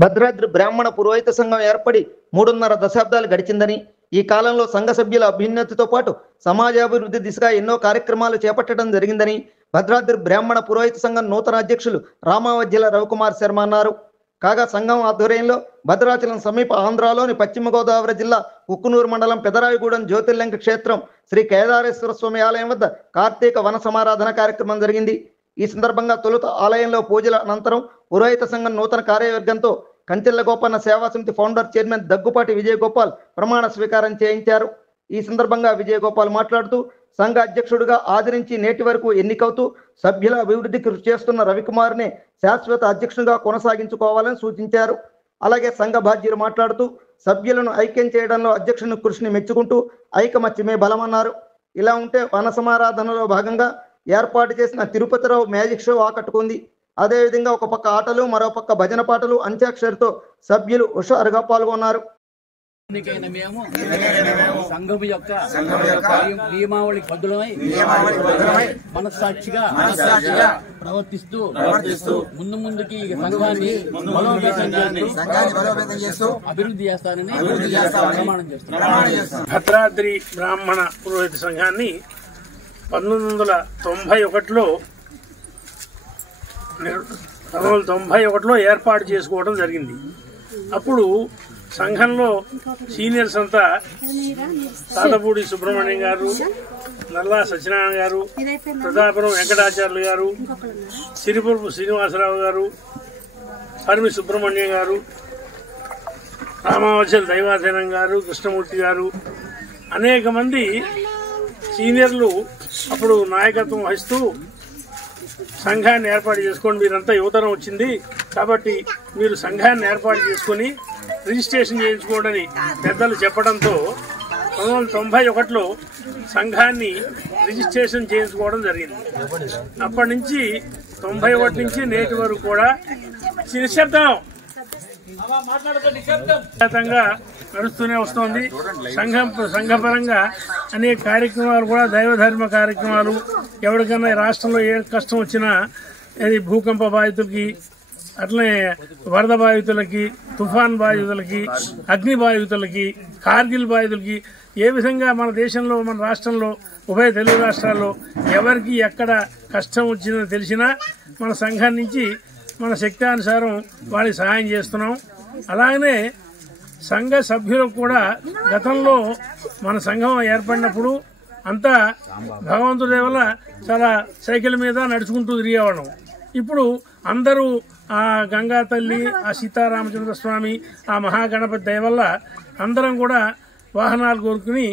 భద్రాద్రి బ్రాహ్మణ పురోహిత సంఘం ఏర్పడి 3.5 దశాబ్దాలు గడిచిందని, ఈ కాలంలో సంఘ సభ్యుల అభ్యున్నతితో పాటు సమాజాభివృద్ధి దిశగా ఎన్నో కార్యక్రమాలు చేపట్టడం జరిగిందని భద్రాద్రి బ్రాహ్మణ పురోహిత సంఘం నూతన అధ్యక్షులు రామావజ్జల రవికుమార్ శర్మ అన్నారు. కాగా సంఘం ఆధ్వర్యంలో భద్రాచలం సమీప ఆంధ్రాలోని పశ్చిమ గోదావరి జిల్లా ఉక్కునూరు మండలం పెదరాయిగూడెం జ్యోతిర్లింగ క్షేత్రం శ్రీ కేదారేశ్వర స్వామి ఆలయం వద్ద కార్తీక వన సమారాధన కార్యక్రమం జరిగింది. ఈ సందర్భంగా తొలుత ఆలయంలో పూజల అనంతరం పురోహిత సంఘం నూతన కార్యవర్గంతో కంచెల్ల గోపన్న సేవా సమితి ఫౌండర్ చైర్మన్ దగ్గుపాటి విజయగోపాల్ ప్రమాణ స్వీకారం చేయించారు. ఈ సందర్భంగా విజయగోపాల్ మాట్లాడుతూ సంఘ అధ్యక్షుడిగా ఆది నుంచి నేటి వరకు ఎన్నికవుతూ సభ్యుల అభివృద్ధికి కృషి చేస్తున్న రవికుమార్ని శాశ్వత అధ్యక్షుడిగా కొనసాగించుకోవాలని సూచించారు. అలాగే సంఘ బాధ్యులు మాట్లాడుతూ సభ్యులను ఐక్యం చేయడంలో అధ్యక్షుని కృషిని మెచ్చుకుంటూ ఐకమత్యమే బలమన్నారు. ఇలా ఉంటే వన సమారాధనలో భాగంగా ఏర్పాటు చేసిన తిరుపతిరావు మ్యాజిక్ షో ఆకట్టుకుంది. అదేవిధంగా ఒక పక్క ఆటలు, మరో పక్క భజన పాటలు, అంత్యాక్షరితో సభ్యులు హుషారుగా పాల్గొన్నారు. సంఘం యొక్క నియమావళి బద్దులమై మనస్సాక్షిగా ప్రవర్తిస్తూ ముందు ముందుకి సంఘాన్ని బలోపేతం చేస్తూ అభివృద్ధి చేస్తానని ప్రమాణం చేస్తున్నారు. భద్రాద్రి బ్రాహ్మణ పురోహిత సంఘాన్ని 1991లో ఏర్పాటు చేసుకోవడం జరిగింది. అప్పుడు సంఘంలో సీనియర్స్ అంతా తాతపూడి సుబ్రహ్మణ్యం గారు, నల్లా సత్యనారాయణ గారు, ప్రతాపురం వెంకటాచార్యులు గారు, సిరిపురపు శ్రీనివాసరావు గారు, పరిమి సుబ్రహ్మణ్యం గారు, రామావచల్ దైవాధీనం గారు, కృష్ణమూర్తి గారు, అనేక మంది సీనియర్లు అప్పుడు నాయకత్వం వహిస్తూ సంఘాన్ని ఏర్పాటు చేసుకోండి, మీరంతా యువతరం వచ్చింది కాబట్టి మీరు సంఘాన్ని ఏర్పాటు చేసుకుని రిజిస్ట్రేషన్ చేయించుకోవడని పెద్దలు చెప్పడంతో 1991లో సంఘాన్ని రిజిస్ట్రేషన్ చేయించుకోవడం జరిగింది. అప్పటి నుంచి 91 నుంచి నేటి వరకు కూడా నిశ్శబ్దంగా నడుస్తూనే వస్తోంది. సంఘపరంగా అనేక కార్యక్రమాలు కూడా దైవధర్మ కార్యక్రమాలు, ఎవరికైనా రాష్ట్రంలో ఏ కష్టం వచ్చినా అది భూకంప బాధితులకి, అట్లనే వరద బాధితులకి, తుఫాన్ బాధితులకి, అగ్ని బాధితులకి, కార్గిల్ బాధితులకి, ఏ విధంగా మన దేశంలో మన రాష్ట్రంలో ఉభయ తెలుగు రాష్ట్రాల్లో ఎవరికి ఎక్కడ కష్టం వచ్చిందో తెలిసినా మన సంఘం నుంచి మన శక్తానుసారం వాళ్ళకి సహాయం చేస్తున్నాం. అలాగనే సంఘ సభ్యులకు కూడా గతంలో మన సంఘం ఏర్పడినప్పుడు అంతా భగవంతుడి వల్ల చాలా సైకిల్ మీద నడుచుకుంటూ తిరిగేవాళ్ళం. ఇప్పుడు అందరూ ఆ గంగా తల్లి, ఆ సీతారామచంద్ర స్వామి, ఆ మహాగణపతి దయ వల్ల అందరం కూడా వాహనాలు కోరుకుని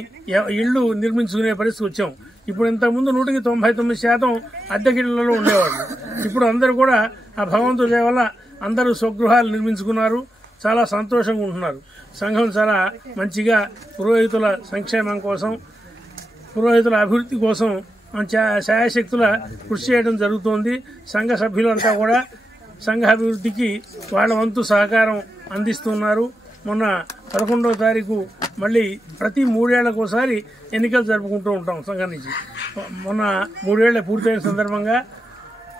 ఇళ్లు నిర్మించుకునే పరిస్థితి వచ్చాం. ఇప్పుడు ఇంతకుముందు 99% అద్దెకిళ్లలో ఉండేవాళ్ళు. ఇప్పుడు అందరూ కూడా ఆ భగవంతుడి దయ వల్ల అందరూ స్వగృహాలు నిర్మించుకున్నారు, చాలా సంతోషంగా ఉంటున్నారు. సంఘం చాలా మంచిగా పురోహితుల సంక్షేమం కోసం, పురోహితుల అభివృద్ధి కోసం శాయశక్తుల కృషి చేయడం జరుగుతోంది. సంఘ సభ్యులంతా కూడా సంఘ అభివృద్ధికి వాళ్ళ వంతు సహకారం అందిస్తున్నారు. మొన్న 11వ తారీఖు మళ్ళీ ప్రతి 3 ఏళ్లకు ఒకసారి ఎన్నికలు జరుపుకుంటూ ఉంటాం సంఘం నుంచి. మొన్న 3 ఏళ్ల పూర్తయిన సందర్భంగా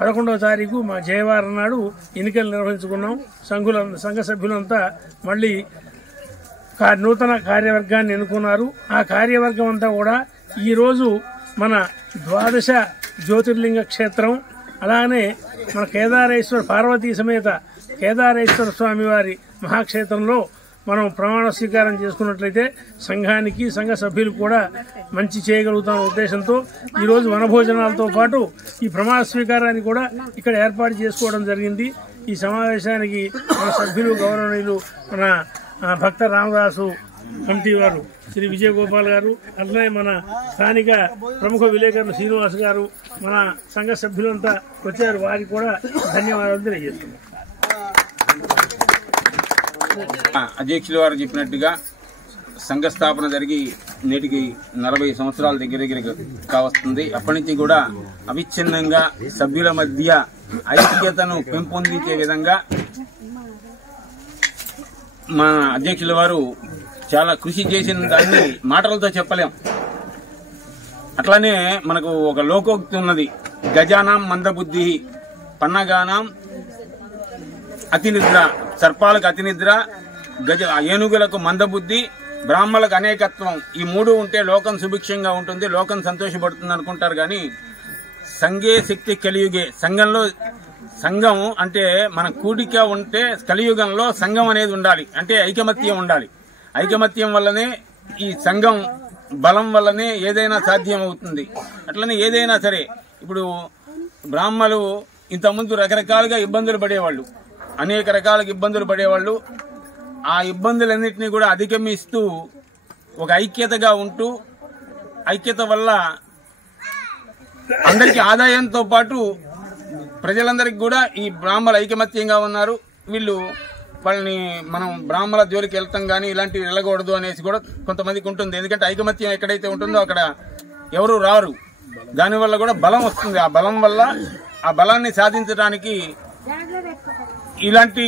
11వ తారీఖు మా జయవారం నాడు ఎన్నికలు నిర్వహించుకున్నాం. సంఘ సభ్యులంతా మళ్ళీ నూతన కార్యవర్గాన్ని ఎన్నుకున్నారు. ఆ కార్యవర్గం అంతా కూడా ఈరోజు మన 12 జ్యోతిర్లింగ క్షేత్రం, అలానే మన కేదారేశ్వర పార్వతీ సమేత కేదారేశ్వర స్వామి వారి మహాక్షేత్రంలో మనం ప్రమాణ స్వీకారం చేసుకున్నట్లయితే సంఘానికి, సంఘ సభ్యులు కూడా మంచి చేయగలుగుతాం ఉద్దేశంతో ఈరోజు వనభోజనాలతో పాటు ఈ ప్రమాణ స్వీకారాన్ని కూడా ఇక్కడ ఏర్పాటు చేసుకోవడం జరిగింది. ఈ సమావేశానికి మన సభ్యులు, గౌరవనీయులు, మన భక్త రామదాసు కమిటీ వారు శ్రీ విజయగోపాల్ గారు, అట్లనే మన స్థానిక ప్రముఖ విలేకరులు శ్రీనివాస్ గారు, మన సంఘ సభ్యులంతా వచ్చారు. వారికి కూడా ధన్యవాదాలు తెలియజేస్తున్నాం. అధ్యక్షుల వారు చెప్పినట్టుగా సంఘ స్థాపన జరిగి నేటికి 40 సంవత్సరాల దగ్గర కావస్తుంది. అప్పటి నుంచి కూడా అవిచ్ఛిన్నంగా సభ్యుల మధ్య ఐక్యతను పెంపొందించే విధంగా మా అధ్యక్షుల వారు చాలా కృషి చేసిన దాన్ని మాటలతో చెప్పలేం. అట్లానే మనకు ఒక లోకోక్తి ఉన్నది, గజానాం మందబుద్ధి పన్నగానాం అతి నిద్ర సర్పాలకు అతినిద్ర, ఏనుగులకు మందబుద్ధి, బ్రాహ్మణులకు అనేకత్వం, ఈ 3 ఉంటే లోకం సుభిక్షంగా ఉంటుంది, లోకం సంతోషపడుతుంది అనుకుంటారు. కానీ సంఘే శక్తి కలియుగే, సంఘం అంటే మన కూడిక ఉంటే కలియుగంలో సంఘం అనేది ఉండాలి, అంటే ఐకమత్యం ఉండాలి. ఐకమత్యం వల్లనే ఈ సంఘం బలం వల్లనే ఏదైనా సాధ్యం అవుతుంది. అట్లనే ఏదైనా సరే, ఇప్పుడు బ్రాహ్మలు ఇంతకుముందు రకరకాలుగా ఇబ్బందులు పడేవాళ్ళు, అనేక రకాలుగా ఇబ్బందులు పడేవాళ్ళు. ఆ ఇబ్బందులన్నింటినీ కూడా అధిగమిస్తూ ఒక ఐక్యతగా ఉంటూ, ఐక్యత వల్ల అందరికీ ఆదాయంతో పాటు ప్రజలందరికీ కూడా ఈ బ్రాహ్మలు ఐకమత్యంగా ఉన్నారు. వాళ్ళని మనం బ్రాహ్మణ జోలికి వెళ్తాం కానీ ఇలాంటివి వెళ్ళకూడదు అనేసి కూడా కొంతమందికి ఉంటుంది. ఎందుకంటే ఐకమత్యం ఎక్కడైతే ఉంటుందో అక్కడ ఎవరు రారు. దానివల్ల కూడా బలం వస్తుంది. ఆ బలం వల్ల ఆ బలాన్ని సాధించడానికి ఇలాంటి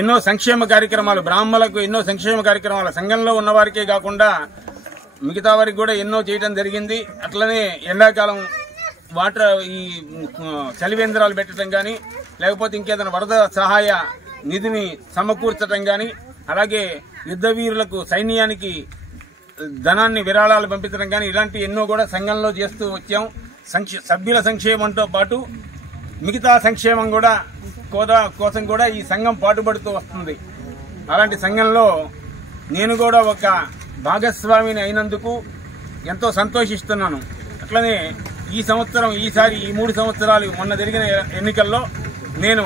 ఎన్నో సంక్షేమ కార్యక్రమాలు, బ్రాహ్మణులకు ఎన్నో సంక్షేమ కార్యక్రమాలు సంఘంలో ఉన్నవారికే కాకుండా మిగతా వారికి కూడా ఎన్నో చేయడం జరిగింది. అట్లనే ఎండాకాలం ఈ చలివేంద్రాలు పెట్టడం కానీ, లేకపోతే ఇంకేదైనా వరద సహాయ నిధిని సమకూర్చడం కానీ, అలాగే యుద్ధ వీరులకు సైన్యానికి ధనాన్ని విరాళాలు పంపించడం కానీ, ఇలాంటి ఎన్నో కూడా సంఘంలో చేస్తూ వచ్చాం. సభ్యుల సంక్షేమంతో పాటు మిగతా సంక్షేమం కూడా కోసం కూడా ఈ సంఘం పాటుపడుతూ వస్తుంది. అలాంటి సంఘంలో నేను కూడా ఒక భాగస్వామిని అయినందుకు ఎంతో సంతోషిస్తున్నాను. అట్లనే ఈ సంవత్సరం ఈసారి ఈ 3 సంవత్సరాలు మొన్న జరిగిన ఎన్నికల్లో నేను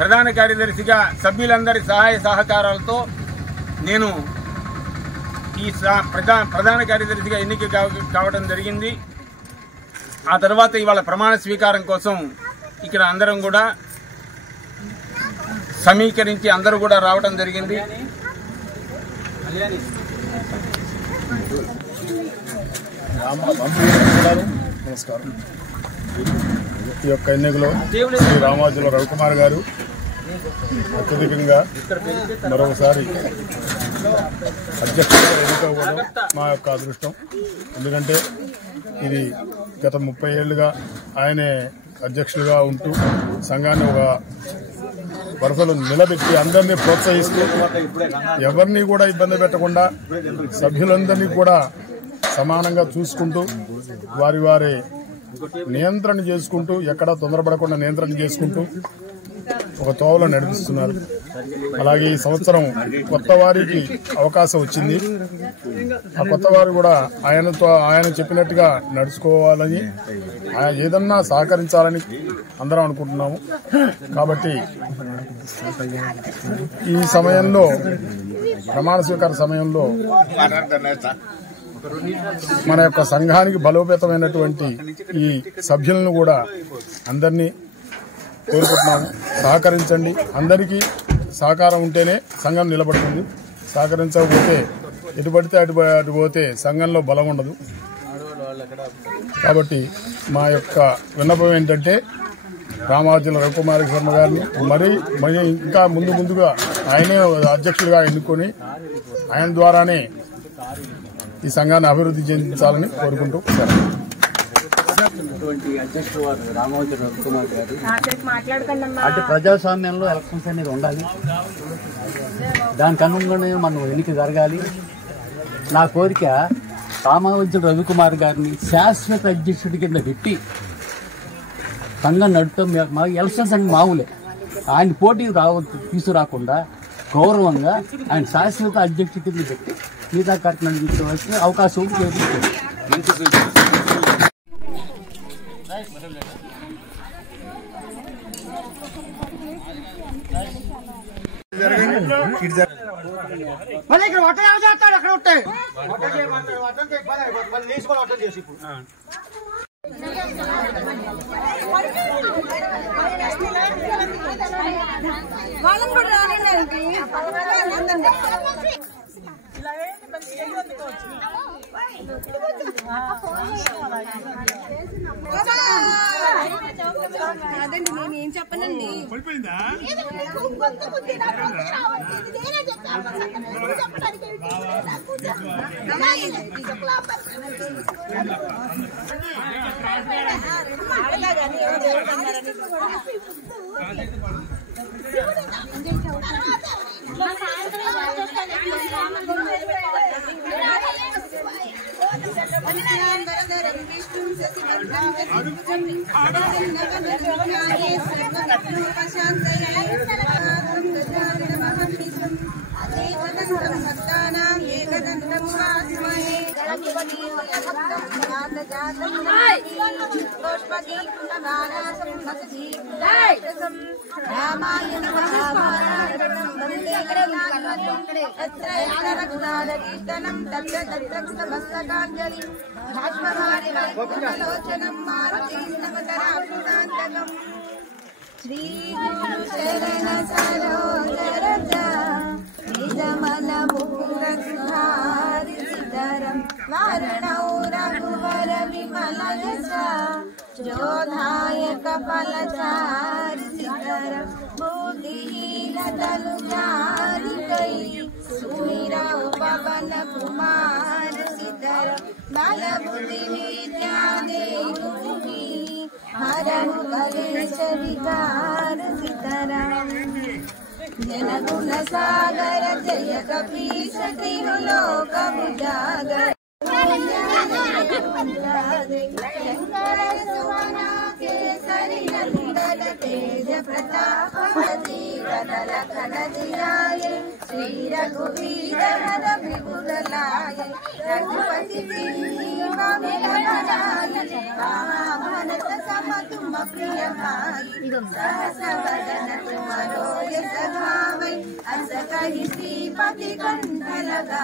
ప్రధాన కార్యదర్శిగా సభ్యులందరి సహాయ సహకారాలతో నేను ఈ ప్రధాన కార్యదర్శిగా ఎన్నిక కావడం జరిగింది. ఆ తర్వాత ఇవాళ ప్రమాణ స్వీకారం కోసం ఇక్కడ అందరం కూడా సమీకరించి అందరూ కూడా రావడం జరిగింది. నమస్కారం. ఈ యొక్క ఎన్నికలో శ్రీ రామాజుల రవికుమార్ గారు అత్యధికంగా మరొకసారి అధ్యక్షుడిగా ఎన్నికవ్వడం మా యొక్క అదృష్టం. ఎందుకంటే ఇది గత 30 ఏళ్లుగా ఆయనే అధ్యక్షుడిగా ఉంటూ సంఘాన్ని ఒక వరుసలో నిలబెట్టి అందరినీ ప్రోత్సహిస్తూ ఎవరిని కూడా ఇబ్బంది పెట్టకుండా సభ్యులందరినీ కూడా సమానంగా చూసుకుంటూ వారి నియంత్రణ చేసుకుంటూ ఎక్కడా తొందరపడకుండా నియంత్రణ చేసుకుంటూ ఒక తోవలో నడిపిస్తున్నారు. అలాగే ఈ సంవత్సరం కొత్త వారికి అవకాశం వచ్చింది. ఆ కొత్త వారు కూడా ఆయన చెప్పినట్టుగా నడుచుకోవాలని, ఏదన్నా సహకరించాలని అందరం అనుకుంటున్నాము. కాబట్టి ఈ సమయంలో ప్రమాణ స్వీకార సమయంలో మన యొక్క సంఘానికి బలోపేతమైనటువంటి ఈ సభ్యులను కూడా అందరినీ కోరుకుంటున్నాము. సహకరించండి. అందరికీ సహకారం ఉంటేనే సంఘం నిలబడుతుంది. సహకరించకపోతే ఎటు పడితే అటు పోతే సంఘంలో బలం ఉండదు. కాబట్టి మా యొక్క విన్నపం ఏంటంటే రామాజుల రవికుమార్ శర్మ గారిని మరి ఇంకా ముందుగా ఆయనే అధ్యక్షుడిగా ఎన్నుకొని ఆయన ద్వారానే ఈ సంఘాన్ని అభివృద్ధి చెందించాలని కోరుకుంటూ అధ్యక్షుడు వారు రామాజుల రవికుమార్ గారు అంటే ప్రజాస్వామ్యంలో ఎలక్షన్స్ అనేది ఉండాలి. దానికి అనుగుణంగానే మనం ఎన్నిక జరగాలి. నా కోరిక రామాజుల రవికుమార్ గారిని శాశ్వత అధ్యక్షుడి కింద పెట్టి సంఘం నడుపుతాం. మా ఎలక్షన్స్ అంటే మామూలే. ఆయన పోటీ తీసుకురాకుండా గౌరవంగా ఆయన శాశ్వత అధ్యక్షుడి కింద పెట్టి మిగతా కార్యక్రమం తీసుకోవాల్సిన అవకాశం మళ్ళీ ఇక్కడ వట్ట చేస్తాడు. అక్కడ ఉంటాయి తీసుకోవాలి వట్టం చేసి ఇప్పుడు వాళ్ళని కూడా రానండి. అదండి నేనేం చెప్పనండి. శ్రీ గురు శరణ సరోజరజ నిజమన ముకురధారిధరం వారణౌ రఘువర విమలయశ జోధాయక ఫలచారిధరం బుద్ధిహీనతలు జారికై సుమిరౌ పవన కుమార సిద్ధరం బల బుద్ధి విద్యా దేవి హరము కలేశ వికార సిద్ధరం జనగుణ సాగర జయ కపీశ తిరులోక భుజాగర శంకర సుమన కేసరి నందన తేజ ప్రతాప జీవన లఖన జియాయ శ్రీ రఘువీర హర విభుదలాయ రఘుపతి భానత సమతుమ ప్రియ భాయి సహస వదన తుమరో యశ భావై అస కహి శ్రీపతి కంఠ లగా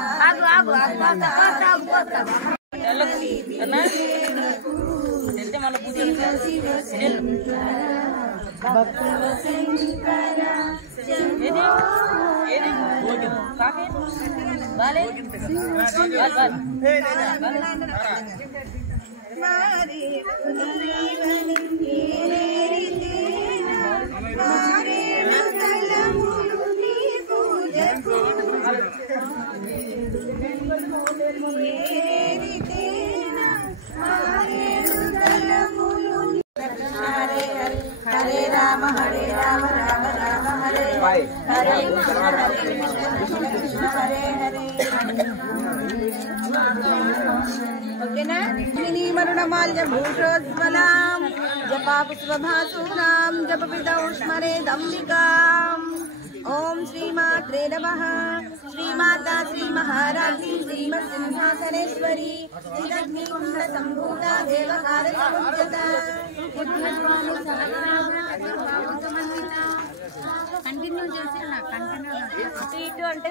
హరే రామ హరే రామ రామ రామ హరే హరే కృష్ణ హరే కృష్ణ కృష్ణ హరే హరే. ఓకేనా? మరుణమాల్య భూషోజ్వలాం జపా పుష్పభాసూనాం జప పితౌష్మరే దంబికాం. ఓం శ్రీమాత్రే నమః. శ్రీమాతా శ్రీ మహారాజ్ఞి శ్రీమత్ సింహాసనేశ్వరి శ్రీరగ్నికుండ సంభూత దేవకార సంయుక్త కంటిన్యూ చేసి కంటిన్యూ అంటే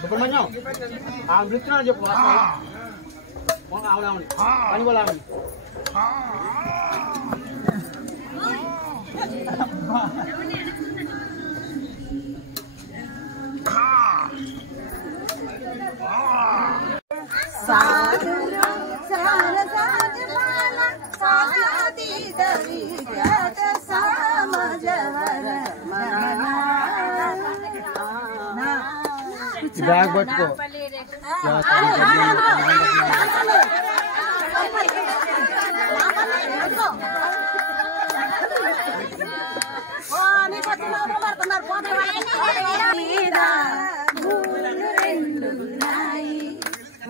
సుబ్రహ్మణ్యం ఆమె పిలుస్తున్నాను చెప్పు అవునవును పని కూడా బ్యాగ్ పట్టుకో.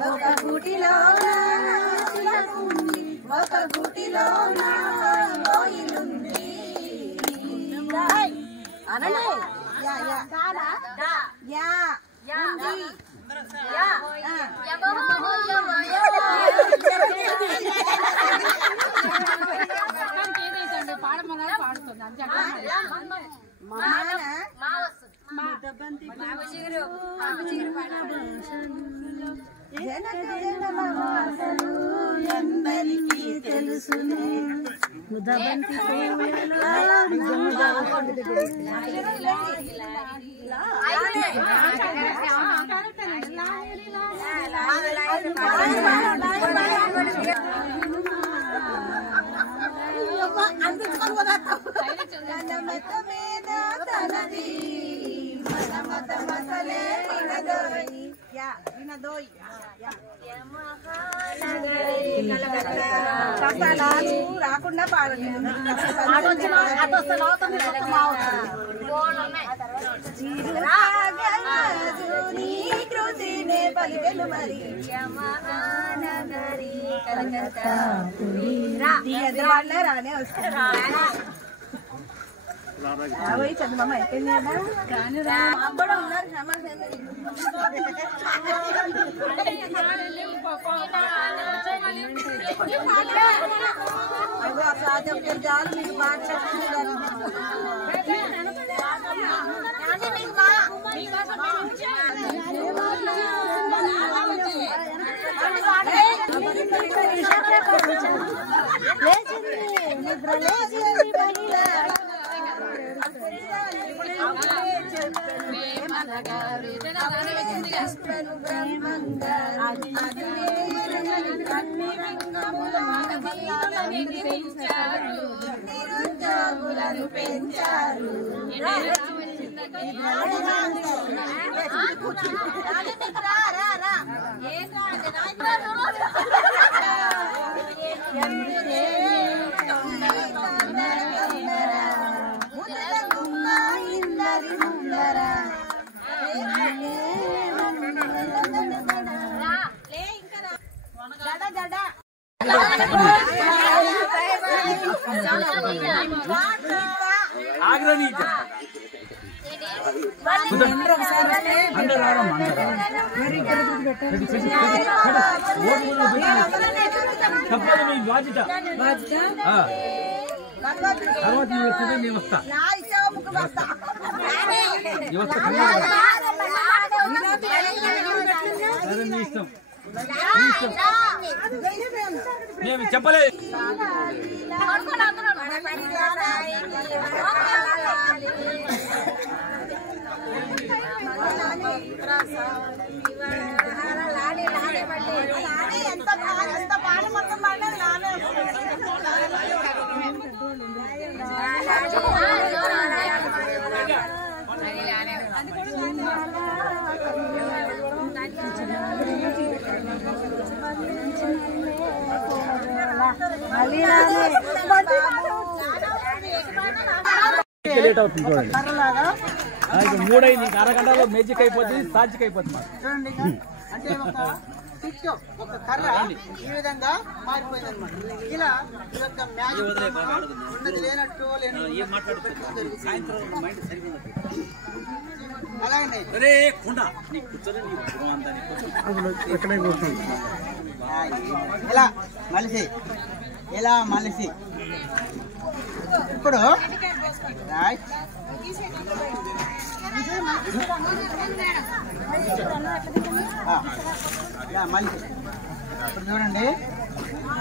ఒక గుటిలో ఒక గుటిలో పోయిలుంది అనండి ఎందరికీ తెలుసునే ముదబంతి మసలే వినదోయ్ కష్టాలు రాకుండా పలికెలు మరి రానే వస్తారు చంద్రమ్మ అయిపోయింది కూడా ఉన్నారు జాలు మీకు మాట్లాడుతున్నారు నిరుద్యోగులను పెంచారు మేము చెప్పలేదు ఎంత పాట మొత్తం పడ్డది నానే లేట్ అవుతుంది చూడండి. 3 నీకు అరగంటలో మేజిక్ అయిపోతుంది, సాజిక్ అయిపోతుంది. అంటే ఒక కర్ర ఈ విధంగా మారిపోయింది అనమాట. ఇలా ఈ యొక్క మ్యాజిక్ ఉన్నది లేనట్టు అలాగే ఇలా మలిసి ఇలా మలిసి ఇప్పుడు మళ్ళీ ఇప్పుడు చూడండి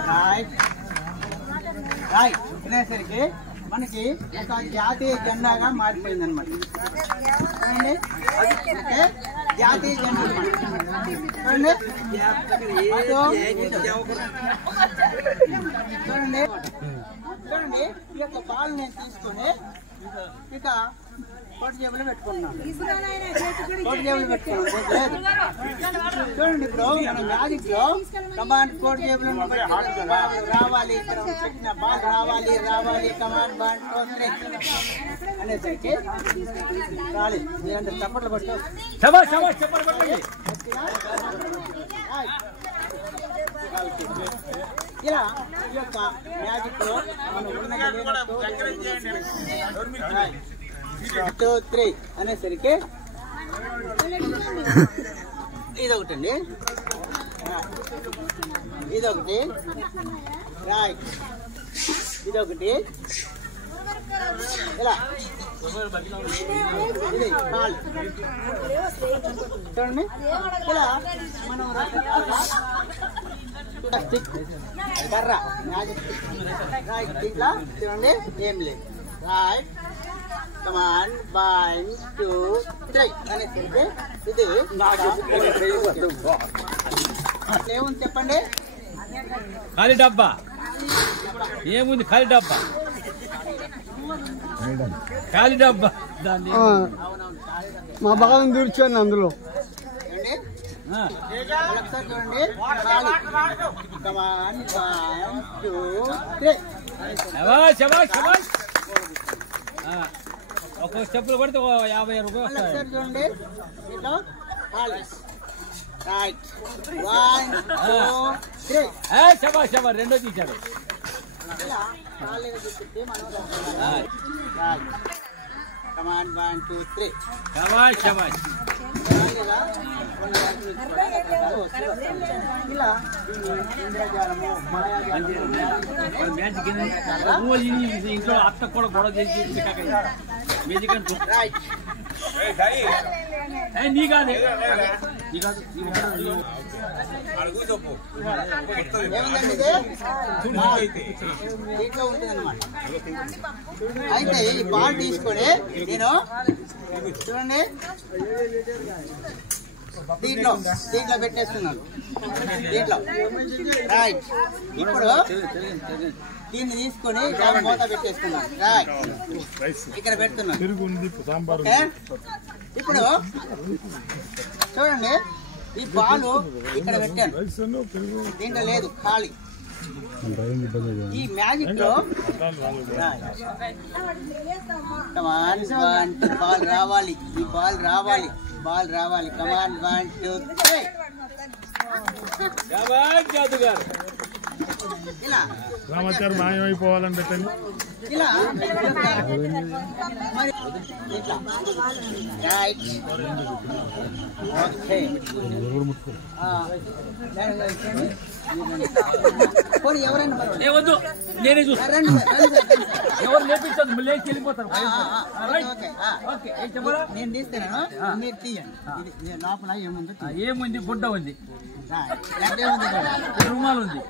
రాయ్ తినేసరికి మనకి ఒక జాతీయ జెండాగా మారిపోయింది అనమాట. చూడండి జాతీయ జెండా చూడండి చూడండి చూడండి ఈ యొక్క బాల్ నేను తీసుకొని ఇక కోటి జేబులు పెట్టుకున్నాను. కోటి జేబులు పెట్టుకున్నాను. చూడండి ఇప్పుడు మనం మ్యాజిక్ లో కమాండ్ కోటి జేబులు రావాలి, ఇక్కడ పెట్టిన బాల్ రావాలి రావాలి కమాండ్ బాండ్ అనేసరికి రాలేదు. మీరంటే చప్పట్లు పట్టు ఇలా ఈ యొక్క మ్యాజిక్ లో మనం 1 2 3 అనేసరికి ఇదొకటండి, ఇదొకటి రైట్, ఇదొకటి ఇలా ఇది కాల్ చూడండి. ఇలా మనం కర్ర మ్యాజిక్ రైట్ ఇట్లా చూడండి ఏం లేదు రైట్ కమాన్ 1 2 3 అనేసరికి ఇది ఏముంది చెప్పండి? ఖాళీ డబ్బా ఏముంది? ఖాళీ డబ్బా, ఖాళీ డబ్బా. దాన్ని మా భాగం దూర్చండి అందులో చూడండి. చూడండి కమాన్ 1 2 3 శబాష్ శబాష్ శబాష్ ఒక స్టెప్పులు కొడితే 50 రూపాయలు వస్తాయి చూడండి ఇట్లా ఆల్వేస్ రైట్ 1 2 3 శబాష్ శబాష్ రెండో తీశాడు ఇలా కాళ్ళని చూపిస్తే మనం రైట్ కమాన్ 1 2 3 శబాష్ శబాష్ ఇలా ఇంద్రజాలము ఇంట్లో అత్త కూడా గొడవ చేసి రైట్ నీ కాదు ఏముందండి దీంట్లో ఉంటుంది అనమాట. అయితే ఈ బాల్ తీసుకొని నేను చూడండి దీంట్లో పెట్టేస్తున్నాను దీంట్లో రైట్. ఇప్పుడు దీన్ని తీసుకొని మూత పెట్టేస్తున్నాను రైట్ ఇక్కడ పెడుతున్నాను. ఓకే ఇప్పుడు చూడండి ఈ బాలు ఇక్కడ పెట్టాను దీంట్లో లేదు ఖాళీ. ఈ మ్యాజిక్ లో బాల్ రావాలి ఈ బాల్ రావాలి కమాన్ 1 2 3 జాదుగారు ఇలా రామాచారి మాయమైపోవాలంటే ఇలా మరి ఇట్లా రైట్ ఓకే పోనీ ఎవరైనా వద్దు నేనే చూస్తాను ఎవరు నేర్పించదు లేచి వెళ్ళిపోతారు నేను తీస్తాను మీరు తీయండి లోపల ఏముంది గుడ్డ ఉంది రుమాలు ఉంది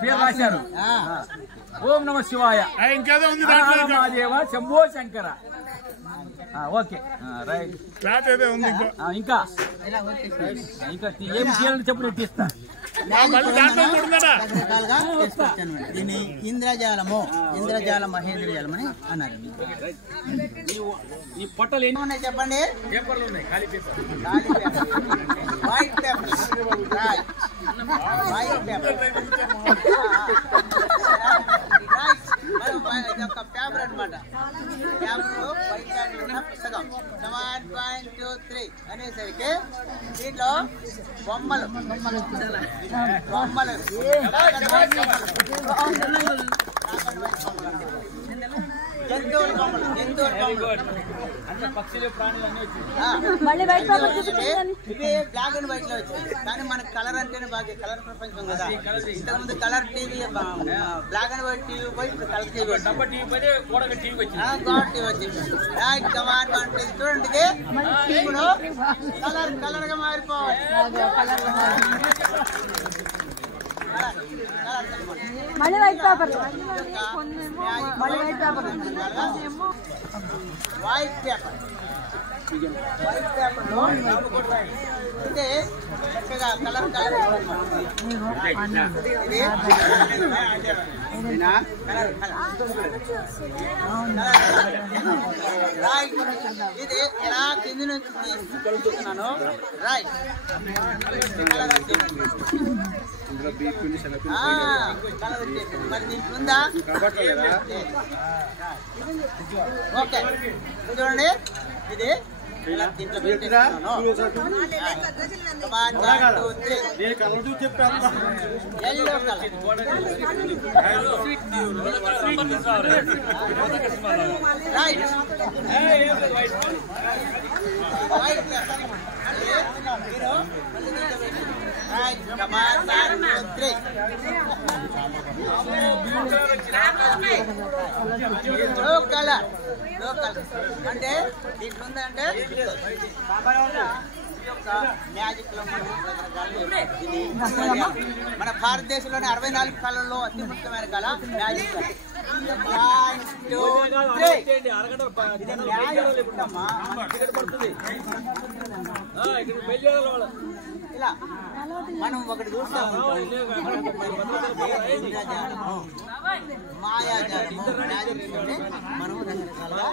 పేరు రాశారు ఓం నమ శివాయ ఇంకేదో ఉంది మహాదేవ శంభో శంకర. ఓకే రైట్ ఇంకా ఏం చేయాలని చెప్పు నేను తీస్తా. దీన్ని ఇంద్రజాలము ఇంద్రజాల మహేంద్రజాలం అని అన్నారు. ఈ పొట్టలు ఎన్ని ఉన్నాయి చెప్పండి. పేపర్లు ఉన్నాయి ఖాళీ paper white paper white paper ఒక పేపర్ అనమాట. పేపర్ వైట్ ఉన్న పుస్తకం 1 2 3 అనేసరికి దీంట్లో బొమ్మలు జంతువుల బొమ్మలు పక్షులు ప్రాణులు అన్నీ ఇవి బ్లాక్ అండ్ వైట్ లో వచ్చాయి. కానీ మనకు కలర్ అంటేనే బాగా కలర్ ప్రపంచం కదా. ఇంతకుముందు colour TV black and white TV పోయి ఇప్పుడు కలర్ టీవీ వచ్చింది. చూడండి ఇప్పుడు కలర్ గా మారిపోవాలి. మళ్ళీ వైట్ పేపర్ వైట్ పేపర్ లో అంటే చక్కగా కలర్ ఇది ఎలా కింది నుంచి తీసుకుంటున్నాను రైట్ కలర్ మరి దీంట్లో ఉందా? ఓకే చూడండి ఇది దీంట్లో పెట్టేస్తున్నాను. Yellow colour right white right come on 1 2 3 blue colour అంటే దీంట్లో ఉందంటే మ్యాజిక్ లో మన భారతదేశంలోని 64 కళల్లో అతి ముఖ్యమైన కళ మ్యాజిక్ కళ. ఇలా మనం ఒకటి చూస్తాము మాయాజాలము మనం రకరకాలుగా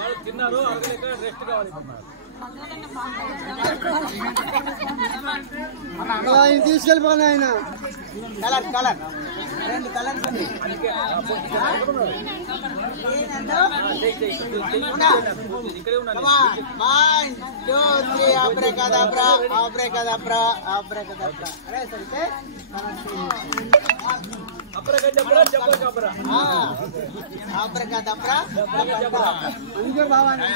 తీసుకెళ్ళిపోయిన ఆయన కలర్ కలర్ 2 కలర్స్ ఉంది. Abracadabra, abracadabra, abracadabra. Abracadabra, abracadabra. Abracadabra, abracadabra. Ini bawa ni.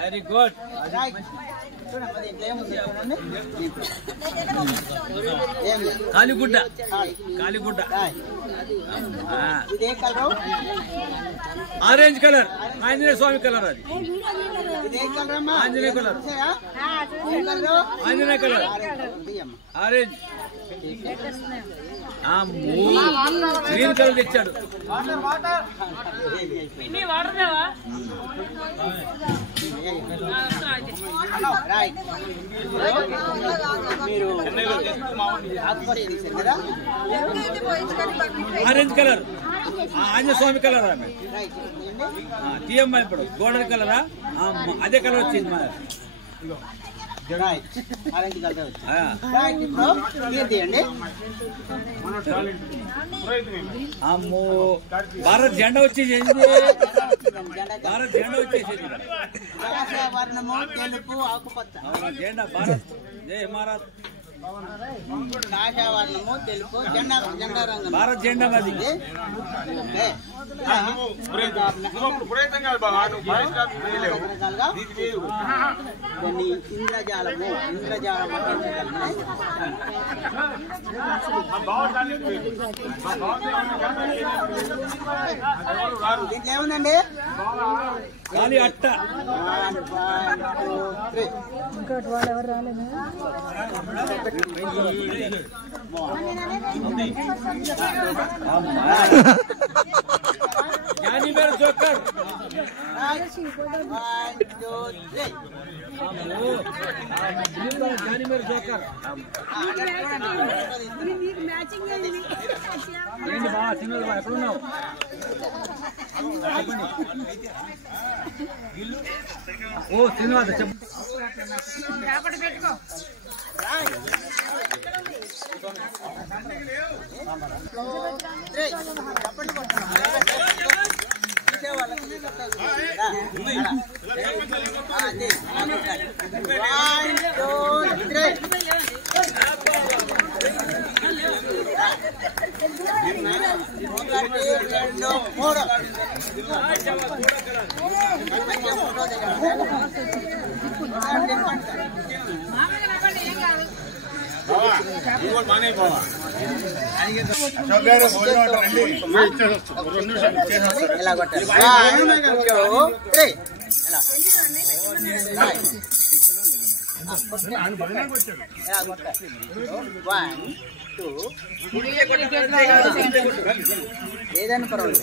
Very good. Right. కాలిగుడ్డ కాలిగుడ్డ ఇదే కలర్ ఆరెంజ్ కలర్ ఆంజనేయ స్వామి కలర్ అది ఇదే కలర్ అమ్మా Anjaneya colour Anjaneya colour orange green colour తెచ్చాడు ఆరెంజ్ కలర్ ఆంజనేయ స్వామి కలర్ తీయమ్మా ఇప్పుడు గోల్డెన్ కలరా అదే కలర్ వచ్చింది మన అమ్మో భారత్ జెండా వచ్చేసి భారత్ జెండా వచ్చేసేది జెండా భారత్ జై భారత్ కాషావర్ణము తెలుపు జెండా జెండా రంగు భారత్ జెండా అది ఇంద్రజాలము ఇంద్రజాలము దీంట్లో ఏముందండి ఖాళీ అట్ట ఇంకోటి వాళ్ళు ఎవరు రాలేదు జానీ మేర జోకర్ జానీ మేర జోకర్ ఏంటి బాగా చిన్నది బా ఎక్కడున్నావు ఓ శ్రీనివాస చెప్పు ఏదైనా పర్వాలేదు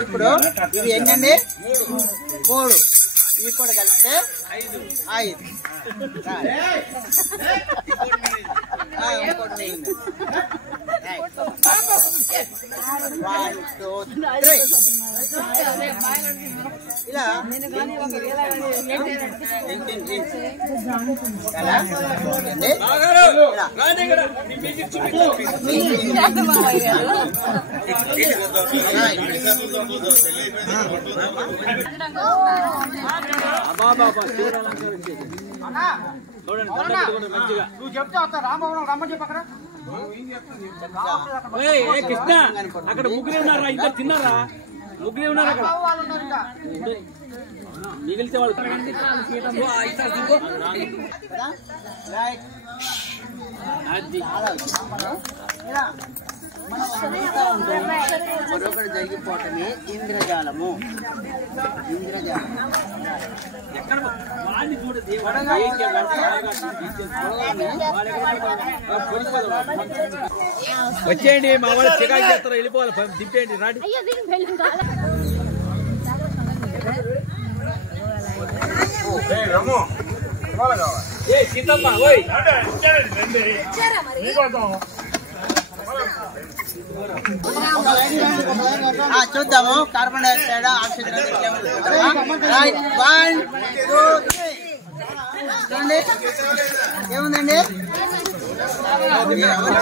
ఇప్పుడు ఇది ఏంటండి 3 ఇవి కూడా కలిపితే 5 ఇలా నువ్వు చెప్తే వస్తా రామభవనం రమ్మని చెప్పి అక్కడ కృష్ణ అక్కడ ముగ్గురే ఉన్నారా ఇంకా తిన్నారా ముగ్గురే ఉన్నారు అక్కడ మిగిలితే వాళ్ళు మరొకటి జరిగిపోవటమే ఇంద్రజాలము. వచ్చేయండి, మా వాళ్ళు చికాకు చేస్తారు, వెళ్ళిపోవాలి, దింపేయండి రాడి. సీతమ్మ చూద్దాము కార్బన్ డైఆక్సైడ్ ఆక్సిజన్ రైట్ 1 2 3 చూడండి ఏముందండి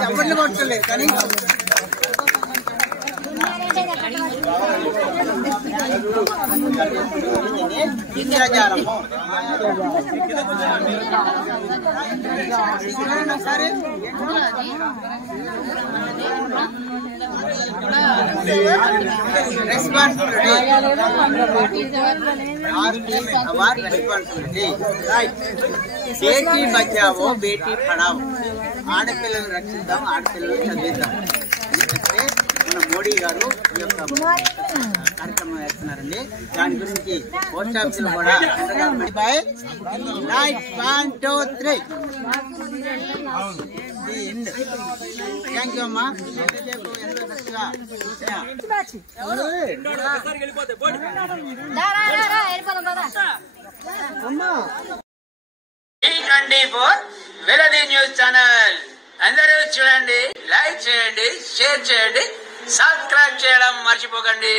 చప్పట్లు కొట్టలేదు కానీ ఇంద్రజాలము ఒకసారి బేటీ బచావో బేటీ పడావో, ఆడపిల్లలు రక్షిద్దాం, ఆడపిల్లలు చదివిద్దాం. ఎందుకంటే మన మోడీ గారు ఈ యొక్క కార్యక్రమం చేస్తున్నారండి. దాని గురించి పోస్ట్ ఆఫీసులు కూడా బాయ్ రైట్ 1 2 3 థ్యాంక్ యూ అమ్మా. ఎంతో చక్కగా వెలది న్యూస్ ఛానల్ అందరూ చూడండి, లైక్ చేయండి, షేర్ చేయండి, సబ్స్క్రైబ్ చేయడం మర్చిపోకండి.